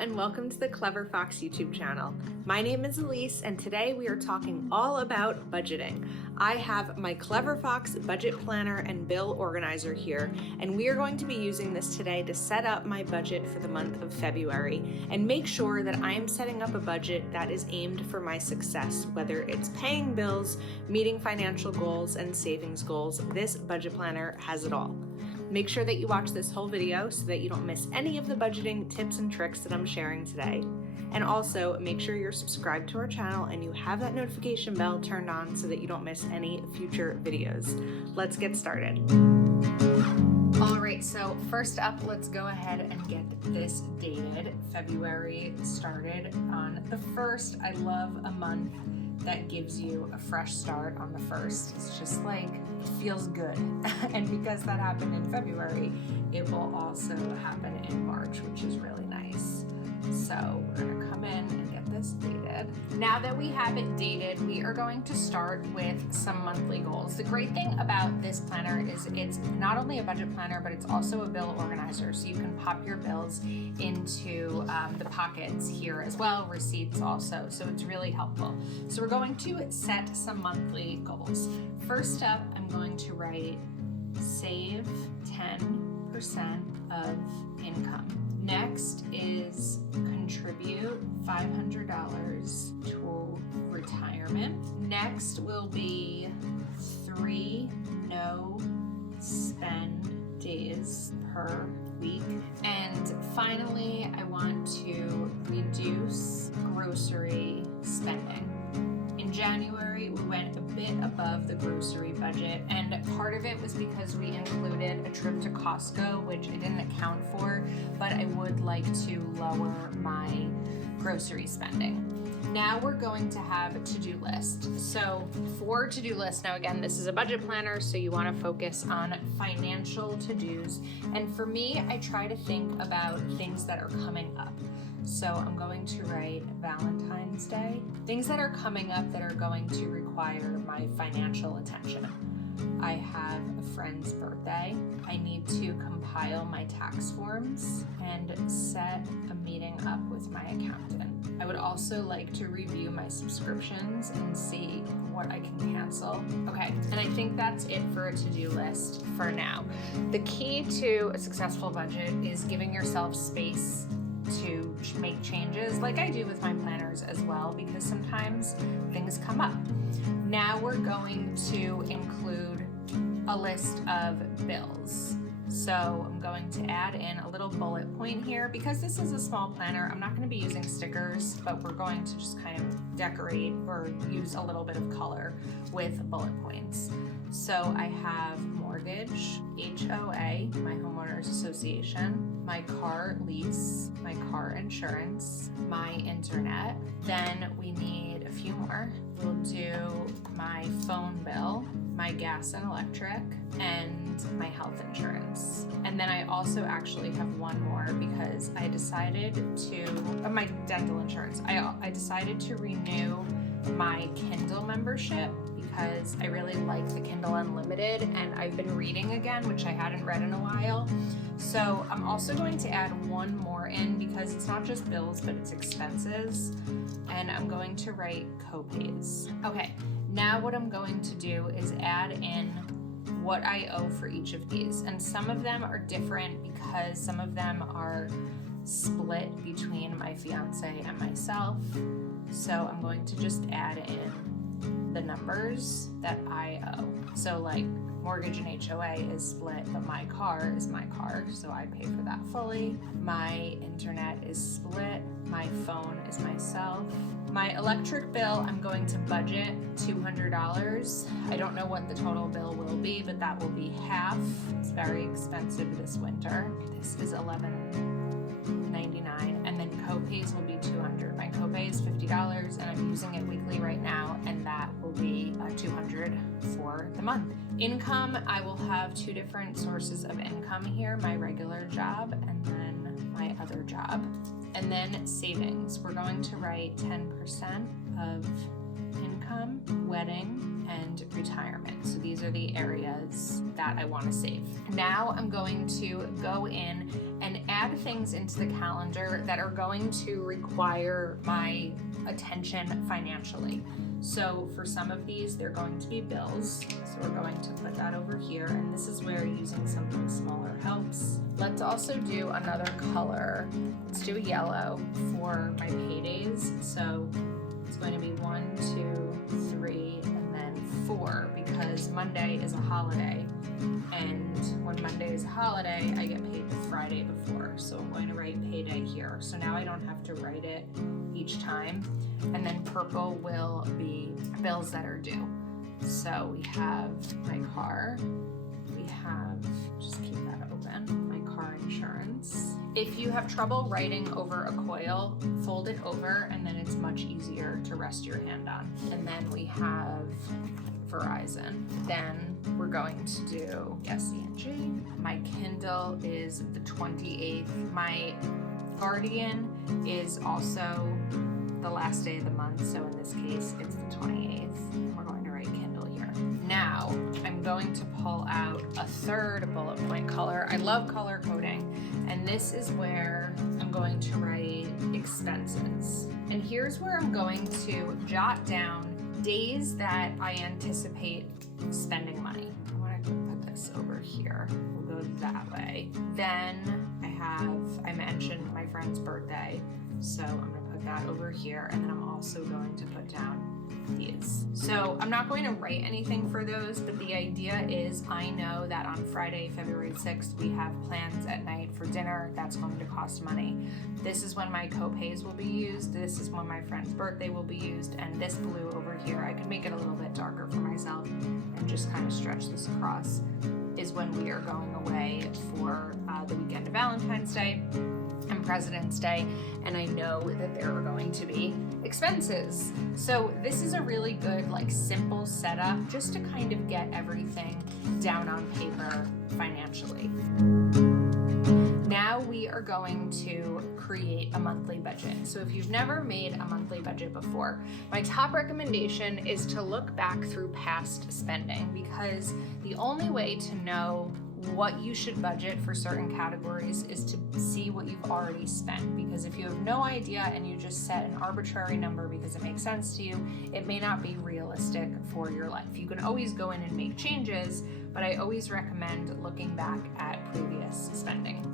and welcome to the Clever Fox YouTube channel. My name is Ilysse and today we are talking all about budgeting. I have my Clever Fox budget planner and bill organizer here, and we are going to be using this today to set up my budget for the month of February and make sure that I am setting up a budget that is aimed for my success, whether it's paying bills, meeting financial goals, and savings goals. This budget planner has it all. Make sure that you watch this whole video so that you don't miss any of the budgeting tips and tricks that I'm sharing today. And also make sure you're subscribed to our channel and you have that notification bell turned on so that you don't miss any future videos. Let's get started. All right, so first up, let's go ahead and get this dated. February started on the 1st. I love a month that gives you a fresh start on the 1st. It's just like, it feels good. And because that happened in February, it will also happen in March, which is really nice. So we're gonna come in and get this dated. Now that we have it dated, we are going to start with some monthly goals. The great thing about this planner is it's not only a budget planner, but it's also a bill organizer. So you can pop your bills into the pockets here as well, receipts also. So it's really helpful. So we're going to set some monthly goals. First up, I'm going to write save 10% of income. Next is contribute $500 to retirement. Next will be 3 no spend days per week. And finally, I want to reduce grocery spending. In January, we went a bit above the grocery budget, and part of it was because we included a trip to Costco, which I didn't account for, but I would like to lower my grocery spending. Now we're going to have a to-do list. So for to-do list, now again, this is a budget planner, so you want to focus on financial to-dos. And for me, I try to think about things that are coming up. So I'm going to write Valentine's Day, things that are coming up that are going to require my financial attention. I have a friend's birthday. I need to compile my tax forms and set a meeting up with my accountant. I would also like to review my subscriptions and see what I can cancel. Okay, and I think that's it for a to-do list for now. The key to a successful budget is giving yourself space to make changes, like I do with my planners as well, because sometimes things come up. Now we're going to include a list of bills. So I'm going to add in a little bullet point here. Because this is a small planner, I'm not going to be using stickers, but we're going to just kind of decorate or use a little bit of color with bullet points. So I have mortgage, HOA, my homeowners association, my car lease, my car insurance, my internet. Then we need a few more. We'll do my phone bill, my gas and electric, and my health insurance. And then I also actually have one more because I decided to, my dental insurance. I decided to renew my Kindle membership because I really like the Kindle Unlimited, and I've been reading again, which I hadn't read in a while. So I'm also going to add one more in because it's not just bills, but it's expenses. And I'm going to write co-pays. Okay, now what I'm going to do is add in what I owe for each of these. And some of them are different because some of them are split between my fiance and myself. So I'm going to just add in the numbers that I owe. So like mortgage and HOA is split, but my car is my car, so I pay for that fully. My internet is split. My phone is myself. My electric bill, I'm going to budget $200. I don't know what the total bill will be, but that will be half. It's very expensive this winter. This is $11.99, and then co-pays will be $200. My copay is $50, and I'm using it weekly right now, and that will be $200 for the month. Income, I will have 2 different sources of income here, my regular job and then my other job. And then savings, we're going to write 10% of income, wedding, and retirement. So these are the areas that I want to save. Now I'm going to go in and add things into the calendar that are going to require my attention financially. So for some of these, they're going to be bills. So we're going to put that over here. And this is where using something smaller helps. Let's also do another color. Let's do a yellow for my paydays. So it's going to be 1, 2, 3, and then 4 because Monday is a holiday. And when Monday is a holiday, I get paid the Friday before. So I'm going to write payday here. So now I don't have to write it each time. And then purple will be bills that are due. So we have my car. We have, just keep that open, my car insurance. If you have trouble writing over a coil, fold it over and then it's much easier to rest your hand on. And then we have Verizon. Then we're going to do SE&G. My Kindle is the 28th. My Guardian is also the last day of the month, so in this case, it's the 28th. We're going to write Kindle here. Now, I'm going to pull out a third bullet point color. I love color coding, and this is where I'm going to write expenses. And here's where I'm going to jot down days that I anticipate spending money. I want to put this over here. We'll go that way. Then I mentioned my friend's birthday, so I'm going to put that over here, and then I'm also going to put down these. So I'm not going to write anything for those, but the idea is I know that on Friday, February 6th, we have plans at night for dinner. That's going to cost money. This is when my co-pays will be used. This is when my friend's birthday will be used. And this blue over here, I could make it a little bit darker for myself and just kind of stretch this across, is when we are going away for the weekend of Valentine's Day and President's Day, and I know that there are going to be expenses. So this is a really good, simple setup just to kind of get everything down on paper financially. Now we are going to create a monthly budget. So if you've never made a monthly budget before, my top recommendation is to look back through past spending, because the only way to know what you should budget for certain categories is to see what you've already spent. Because if you have no idea and you just set an arbitrary number because it makes sense to you, it may not be realistic for your life. You can always go in and make changes, but I always recommend looking back at previous spending.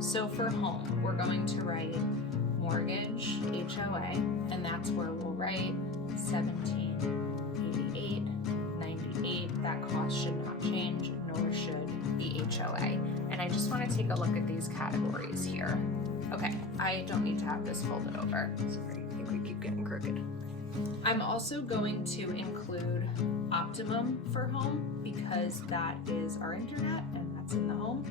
So for home, we're going to write mortgage, HOA, and that's where we'll write 1788, 98. That cost should not change, nor should the HOA. And I just want to take a look at these categories here. Okay, I don't need to have this folded over. Sorry, I think we keep getting crooked. I'm also going to include Optimum for home because that is our internet and that's in the home,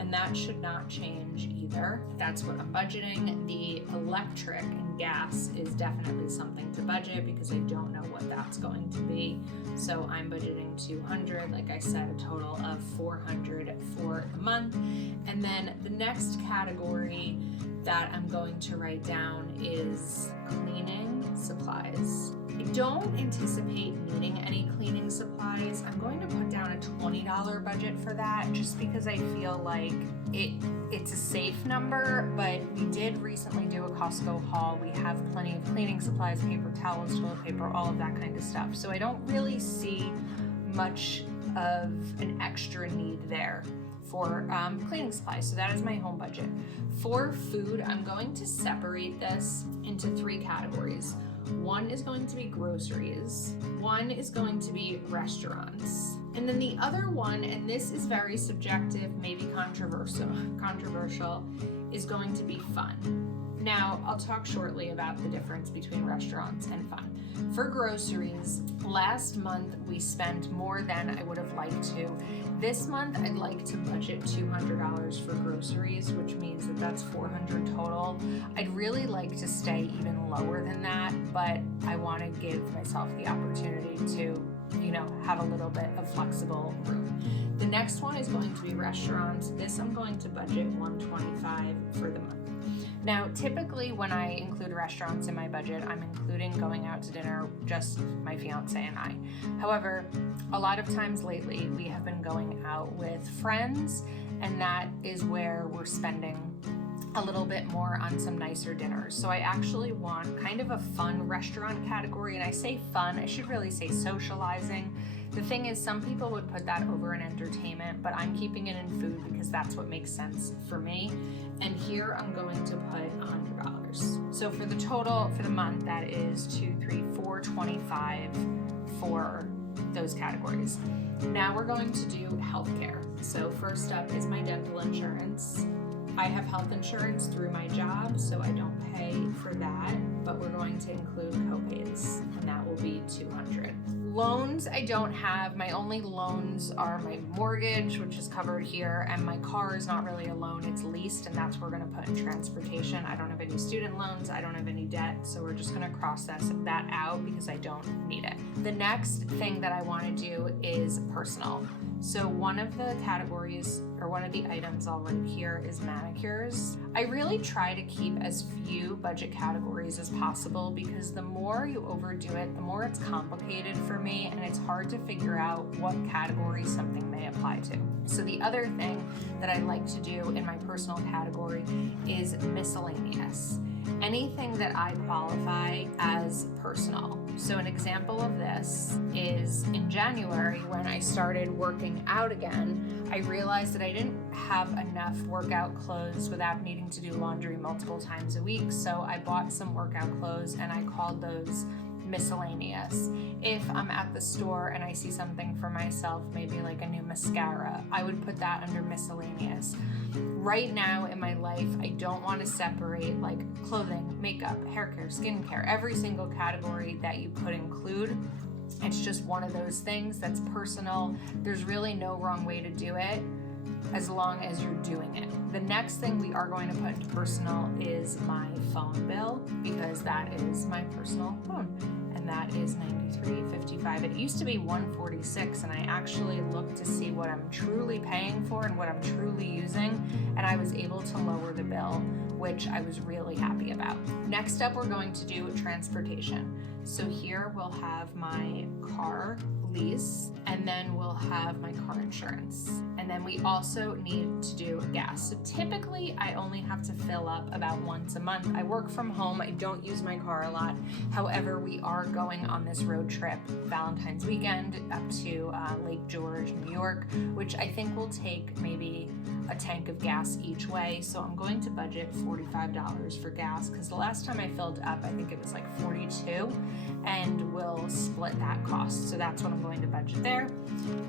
and that should not change either. That's what I'm budgeting. The electric and gas is definitely something to budget because I don't know what that's going to be. So I'm budgeting $200, like I said, a total of $400 for the month. And then the next category that I'm going to write down is cleaning supplies. I don't anticipate needing any cleaning supplies. I'm going to put down a $20 budget for that just because I feel like it's a safe number, but we did recently do a Costco haul. We have plenty of cleaning supplies, paper towels, toilet paper, all of that kind of stuff. So I don't really see much of an extra need there for cleaning supplies. So that is my home budget. For food, I'm going to separate this into 3 categories. One is going to be groceries, one is going to be restaurants, and then the other one, and this is very subjective, maybe controversial, is going to be fun. Now, I'll talk shortly about the difference between restaurants and fun. For groceries, last month we spent more than I would have liked to. This month I'd like to budget $200 for groceries, which means that that's $400 total. I'd really like to stay even lower than that, but I want to give myself the opportunity to, have a little bit of flexible room. The next one is going to be restaurants. This I'm going to budget $125 for the month. Now, typically when I include restaurants in my budget, I'm including going out to dinner, just my fiance and I. However, a lot of times lately we have been going out with friends, and that is where we're spending a little bit more on some nicer dinners. So I actually want kind of a fun restaurant category, and I say fun, I should really say socializing. The thing is, some people would put that over in entertainment, but I'm keeping it in food because that's what makes sense for me. And here I'm going to put $100. So for the total for the month, that is $425 for those categories. Now we're going to do healthcare. So first up is my dental insurance. I have health insurance through my job, so I don't pay for that, but we're going to include copays, and that will be $200. Loans, I don't have. My only loans are my mortgage, which is covered here, and my car is not really a loan, it's leased, and that's what we're gonna put in transportation. I don't have any student loans, I don't have any debt, so we're just gonna cross that out because I don't need it. The next thing that I wanna do is personal. So one of the categories, or one of the items I'll write here, is manicures. I really try to keep as few budget categories as possible because the more you overdo it, the more it's complicated for me, and it's hard to figure out what category something may apply to. So the other thing that I like to do in my personal category is miscellaneous. Anything that I qualify as personal. So an example of this is in January when I started working out again, I realized that I didn't have enough workout clothes without needing to do laundry multiple times a week. So I bought some workout clothes and I called those miscellaneous. If I'm at the store and I see something for myself, maybe like a new mascara, I would put that under miscellaneous. Right now in my life, I don't want to separate like clothing, makeup, hair care, skincare, every single category that you could include. It's just one of those things that's personal. There's really no wrong way to do it as long as you're doing it. The next thing we are going to put into personal is my phone bill, because that is my personal phone, and that is $93.55. It used to be $146, and I actually looked to see what I'm truly paying for and what I'm truly using, and I was able to lower the bill, which I was really happy about. Next up, we're going to do transportation. So here we'll have my car lease, and then we'll have my car insurance. And then we also need to do gas. So typically I only have to fill up about once a month. I work from home, I don't use my car a lot. However, we are going on this road trip Valentine's weekend up to Lake George, New York, which I think will take maybe a tank of gas each way. So I'm going to budget $45 for gas, because the last time I filled up, I think it was like $42, and we'll split that cost. So that's what I'm going to budget there.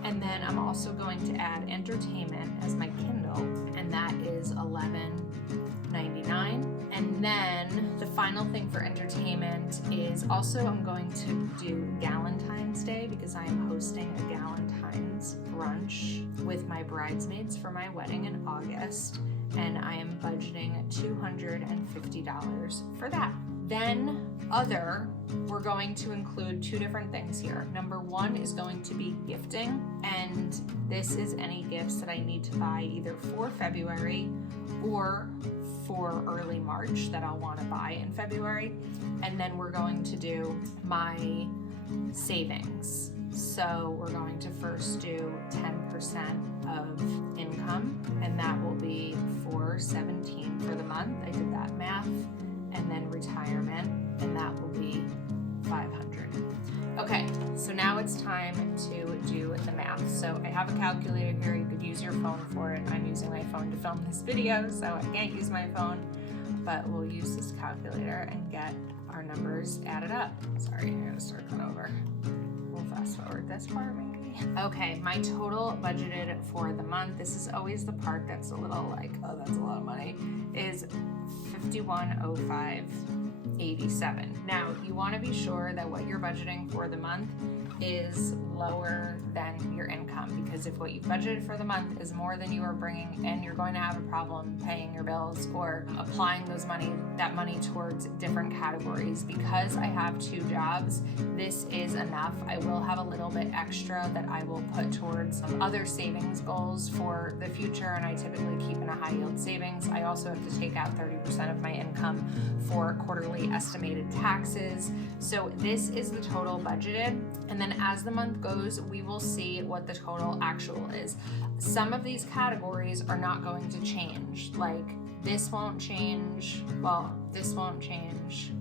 And then I'm also going to add entertainment as my Kindle, and that is $11.99. And then the final thing for entertainment is also I'm going to do Galentine's Day, because I am hosting a Galentine's brunch with my bridesmaids for my wedding in August, and I am budgeting $250 for that. Then other, we're going to include two different things here. Number one is going to be gifting, and this is any gifts that I need to buy either for February or for early March that I'll want to buy in February. And then we're going to do my savings. So we're going to first do 10% of income, and that will be $417 for the month. I did that math. And then retirement, and that will be $500. Okay, so now it's time to do the math. So I have a calculator here. You could use your phone for it. I'm using my phone to film this video, so I can't use my phone, but we'll use this calculator and get our numbers added up. Sorry, I'm gonna start that over. We'll fast forward this part maybe. Okay, my total budgeted for the month, this is always the part that's a little like, oh, that's a lot of money, is $5105.87. Now, you want to be sure that what you're budgeting for the month is lower than your income, because if what you budgeted for the month is more than you are bringing in, you're going to have a problem paying your bills or applying that money towards different categories. Because I have two jobs, this is enough. I will have a little bit extra that that I will put towards other savings goals for the future, and I typically keep in a high yield savings. I also have to take out 30% of my income for quarterly estimated taxes. So this is the total budgeted, and then as the month goes, we will see what the total actual is. Some of these categories are not going to change, like this won't change, well, this won't change,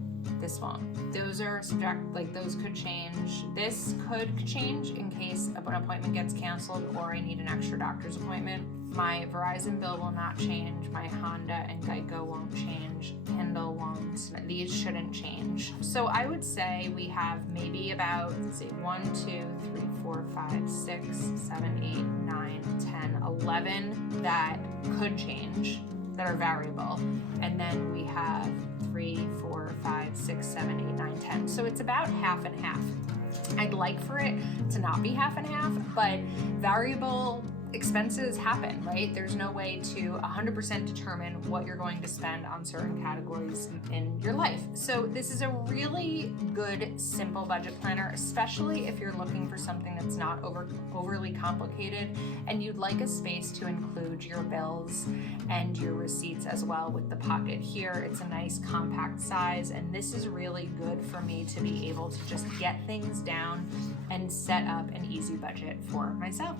this won't. Those are subject, like those could change. This could change in case an appointment gets canceled or I need an extra doctor's appointment. My Verizon bill will not change. My Honda and Geico won't change. Kindle won't. These shouldn't change. So I would say we have maybe about, let's see, 1, 2, 3, 4, 5, 6, 7, 8, 9, 10, 11 that could change, that are variable. And then we have 3, 4, 5, 6, 7, 8, 9, 10. So it's about half and half. I'd like for it to not be half and half, but variable expenses happen, right? There's no way to 100% determine what you're going to spend on certain categories in your life. So this is a really good, simple budget planner, especially if you're looking for something that's not overly complicated and you'd like a space to include your bills and your receipts as well with the pocket here. It's a nice compact size, and this is really good for me to be able to just get things down and set up an easy budget for myself.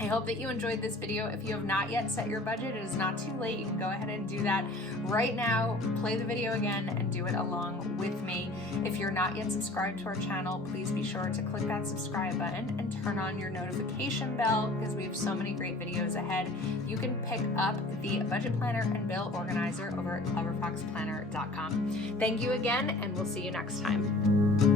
I hope that you enjoyed this video. If you have not yet set your budget, it is not too late. You can go ahead and do that right now. Play the video again and do it along with me. If you're not yet subscribed to our channel, please be sure to click that subscribe button and turn on your notification bell because we have so many great videos ahead. You can pick up the budget planner and bill organizer over at cleverfoxplanner.com. Thank you again, and we'll see you next time.